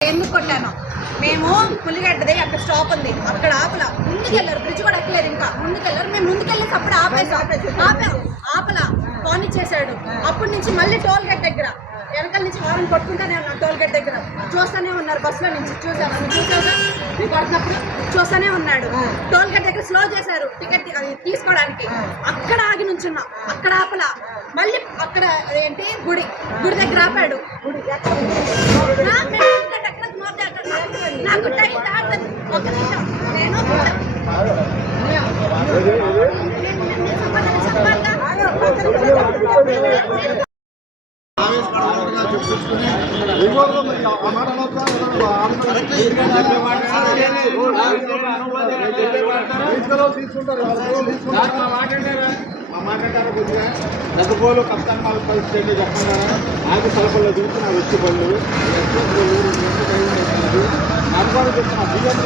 ఎందుకు కొట్టాను మేము పులిగడ్డది అక్కడ స్టాప్ ఉంది అక్కడ ఆపల ముందుకెళ్ళారు బ్రిడ్జ్ కూడా ఎక్కలేదు ఇంకా ముందుకెళ్ళారు మేము ముందుకెళ్ళేసి అప్పుడు ఆపల ఫోన్ ఇచ్చేసాడు అప్పటి నుంచి మళ్ళీ టోల్ గేట్ దగ్గర వెనకాల నుంచి వారం కొట్టుకుంటానే ఉన్నారు టోల్ గేట్ దగ్గర చూస్తూనే ఉన్నారు బస్సులో నుంచి చూసావుగా కొట్టినప్పుడు చూస్తూనే ఉన్నాడు టోల్ గేట్ దగ్గర స్లో చేశారు టికెట్ తీసుకోవడానికి అక్కడ ఆగి నుంచున్నాం అక్కడ ఆపల మళ్ళీ అక్కడ ఏంటి గుడి దగ్గర ఆపాడు నాకు టైం దాటదు ఒక నిమిషం నేను మాట్లాడారా కొద్దిగా గతపోలు కప్తాన్ మాల్ పరిస్థితి చెప్పండి నాకు సలపల్లో దిగుతున్నా వచ్చి పళ్ళు నాకు కూడా చెప్తున్నా బియ్యం